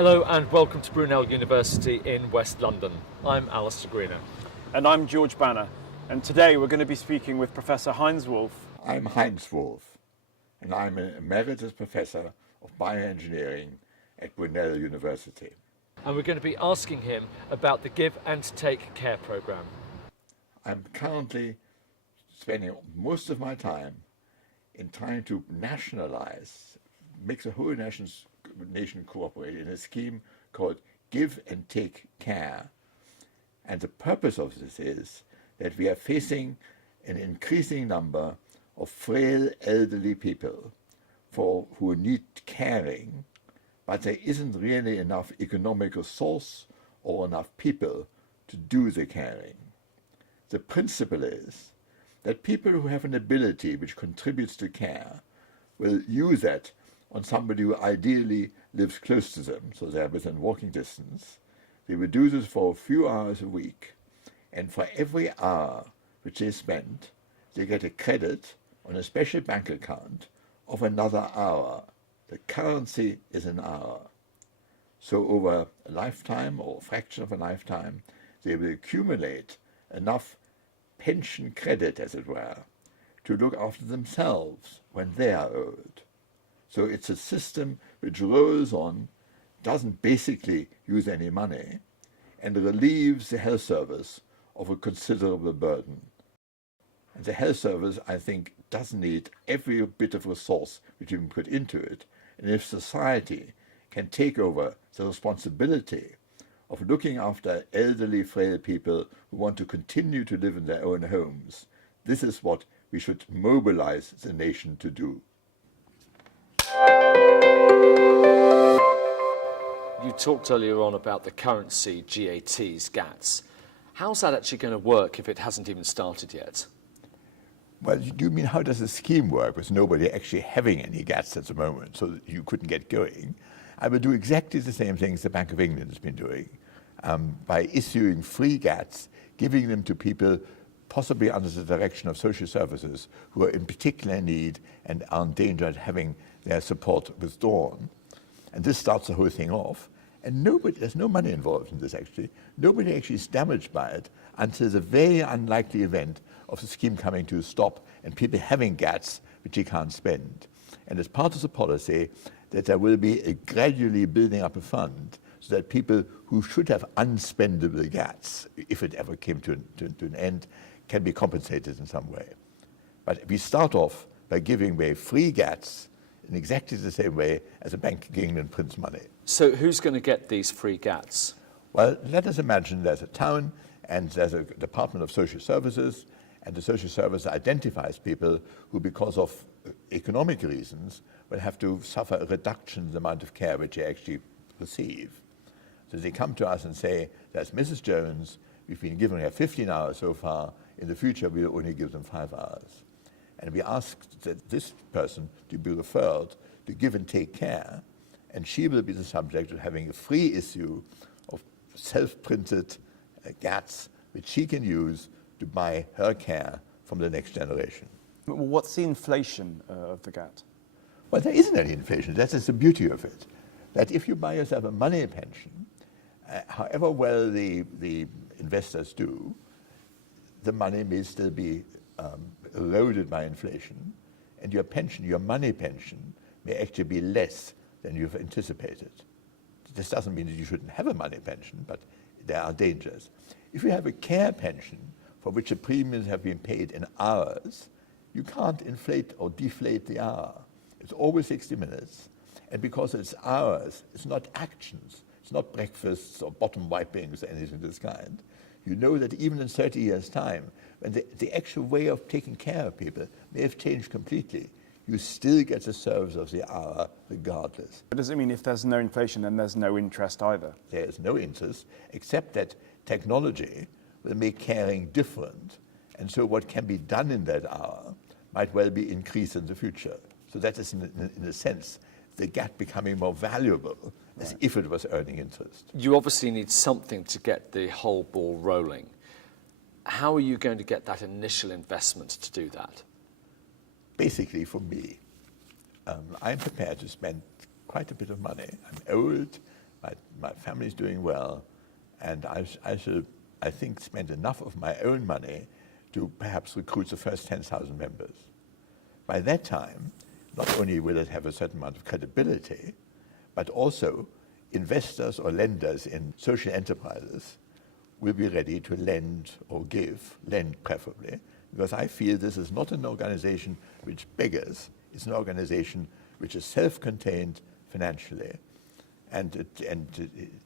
Hello and welcome to Brunel University in West London. I'm Alistair Greener. And I'm George Banner. And today we're going to be speaking with Professor Heinz Wolff. I'm Heinz Wolff, and I'm an emeritus professor of bioengineering at Brunel University. And we're going to be asking him about the Give and Take Care programme. I'm currently spending most of my time in trying to nationalize, make the whole nation cooperate in a scheme called Give and Take Care. And the purpose of this is that we are facing an increasing number of frail elderly people who need caring, but there isn't really enough economic resource or enough people to do the caring. The principle is that people who have an ability which contributes to care will use that on somebody who ideally lives close to them, so they're within walking distance. They will do this for a few hours a week, and for every hour which they spend, they get a credit on a special bank account of another hour. The currency is an hour. So over a lifetime or a fraction of a lifetime, they will accumulate enough pension credit, as it were, to look after themselves when they are old. So it's a system which rolls on, doesn't basically use any money, and relieves the health service of a considerable burden. And the health service, I think, does need every bit of resource which you can put into it. And if society can take over the responsibility of looking after elderly, frail people who want to continue to live in their own homes, this is what we should mobilize the nation to do. You talked earlier on about the currency, GATs, GATs. How's that actually going to work if it hasn't even started yet? Well, do you mean how does the scheme work with nobody actually having any GATs at the moment, so that you couldn't get going? I will do exactly the same things the Bank of England has been doing by issuing free GATs, giving them to people possibly under the direction of social services who are in particular need and are in danger of having their support withdrawn. And this starts the whole thing off. And there's no money involved in this actually. Nobody actually is damaged by it until the very unlikely event of the scheme coming to a stop and people having GATs which they can't spend. And as part of the policy that there will be a gradually building up a fund so that people who should have unspendable GATs, if it ever came to an end, can be compensated in some way. But we start off by giving away free GATs in exactly the same way as a Bank of England prints money. So who's going to get these free GATs? Well, let us imagine there's a town and there's a Department of Social Services, and the social service identifies people who, because of economic reasons, will have to suffer a reduction in the amount of care which they actually receive. So they come to us and say, there's Mrs. Jones, we've been giving her 15 hours so far, in the future we'll only give them 5 hours. And we asked that this person to be referred to Give and Take Care, and she will be the subject of having a free issue of self-printed GATs, which she can use to buy her care from the next generation. What's the inflation of the GAT? Well, there isn't any inflation. That is the beauty of it. That if you buy yourself a money pension, however well the investors do, the money may still be eroded by inflation, and your pension, your money pension, may actually be less than you've anticipated. This doesn't mean that you shouldn't have a money pension, but there are dangers. If you have a care pension for which the premiums have been paid in hours, you can't inflate or deflate the hour. It's always 60 minutes, and because it's hours, it's not actions, it's not breakfasts or bottom wipings or anything of this kind. You know that even in 30 years' time, when the actual way of taking care of people may have changed completely, you still get the service of the hour regardless. But does it mean if there's no inflation, then there's no interest either? There is no interest, except that technology will make caring different, and so what can be done in that hour might well be increased in the future. So that is, in a sense, the GAT becoming more valuable as if it was earning interest. You obviously need something to get the whole ball rolling. How are you going to get that initial investment to do that? Basically, for me, I'm prepared to spend quite a bit of money. I'm old, my family's doing well, and I should, I think, spend enough of my own money to perhaps recruit the first 10,000 members. By that time, not only will it have a certain amount of credibility, but also investors or lenders in social enterprises will be ready to lend or give, lend preferably, because I feel this is not an organization which beggars, it's an organization which is self-contained financially, and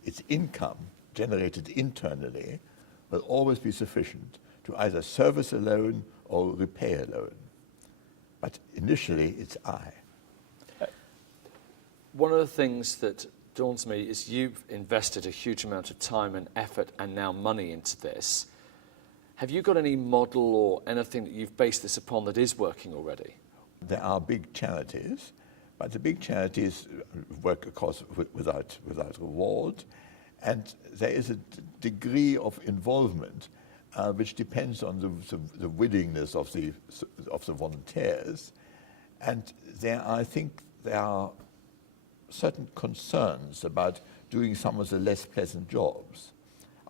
its income generated internally will always be sufficient to either service a loan or repay a loan. But initially, it's I. One of the things that dawns me is you've invested a huge amount of time and effort and now money into this. Have you got any model or anything that you've based this upon that is working already? There are big charities, but the big charities work, of course, without reward, and there is a degree of involvement which depends on the willingness of the volunteers, and I think there are certain concerns about doing some of the less pleasant jobs.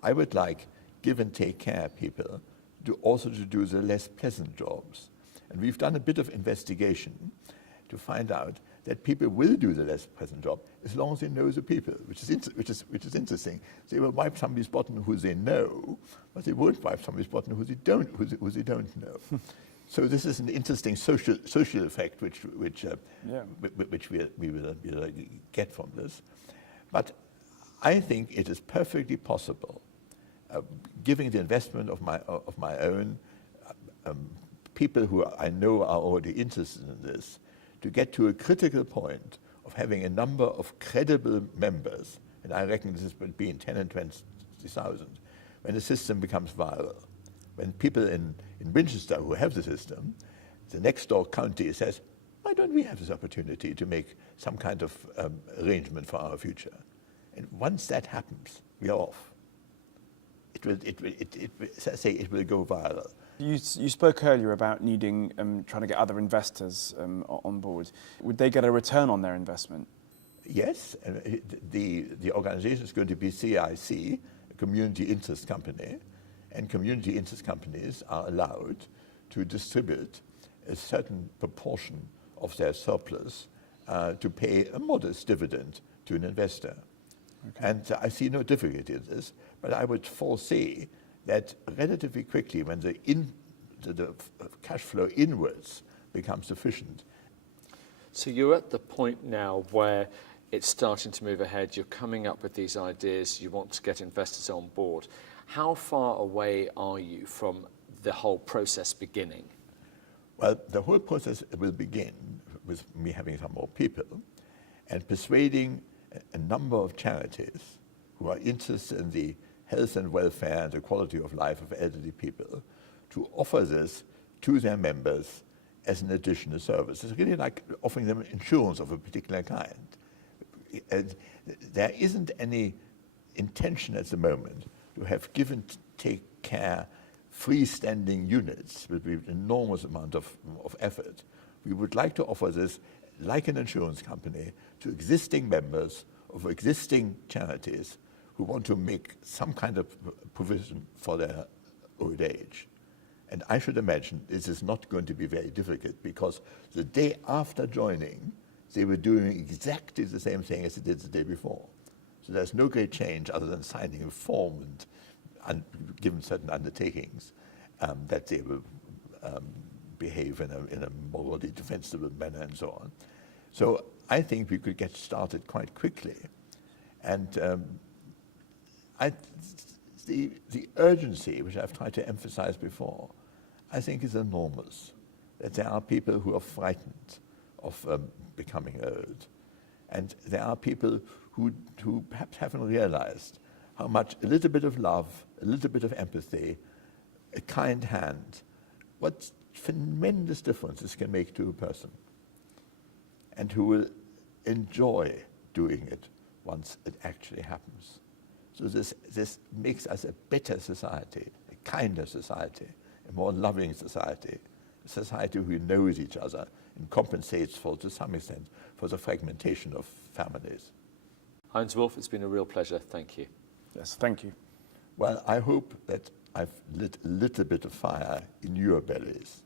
I would like Give&TakeCare people also to do the less pleasant jobs. And we've done a bit of investigation to find out that people will do the less pleasant job as long as they know the people, which is interesting. They will wipe somebody's bottom who they know, but they won't wipe somebody's bottom who they don't know. So this is an interesting social effect which we will get from this. But I think it is perfectly possible, giving the investment of my own people who I know are already interested in this, to get to a critical point of having a number of credible members, and I reckon this is between 10 and 20,000, when the system becomes viral. When people in Winchester who have the system, the next door county says, why don't we have this opportunity to make some kind of arrangement for our future? And once that happens, we are off. It will go viral. You spoke earlier about needing, trying to get other investors on board. Would they get a return on their investment? Yes, the organization is going to be CIC, a community interest company, and community interest companies are allowed to distribute a certain proportion of their surplus to pay a modest dividend to an investor. Okay. And I see no difficulty in this, but I would foresee that relatively quickly, when the cash flow inwards becomes sufficient. So you're at the point now where it's starting to move ahead, you're coming up with these ideas, you want to get investors on board. How far away are you from the whole process beginning? Well, the whole process will begin with me having some more people and persuading a number of charities who are interested in the health and welfare and the quality of life of elderly people to offer this to their members as an additional service. It's really like offering them insurance of a particular kind. There isn't any intention at the moment to have Give&TakeCare freestanding units with an enormous amount of effort. We would like to offer this like an insurance company to existing members of existing charities who want to make some kind of provision for their old age. And I should imagine this is not going to be very difficult, because the day after joining, they were doing exactly the same thing as they did the day before. So there's no great change other than signing a form and given certain undertakings that they will behave in a morally defensible manner and so on. So I think we could get started quite quickly. And the urgency, which I've tried to emphasize before, I think is enormous. That there are people who are frightened of becoming old. And there are people who perhaps haven't realized how much a little bit of love, a little bit of empathy, a kind hand, what tremendous difference this can make to a person, and who will enjoy doing it once it actually happens. So this makes us a better society, a kinder society, a more loving society, a society who knows each other and compensates for, to some extent, for the fragmentation of families. Heinz Wolff, it's been a real pleasure. Thank you. Yes, thank you. Well, I hope that I've lit a little bit of fire in your bellies.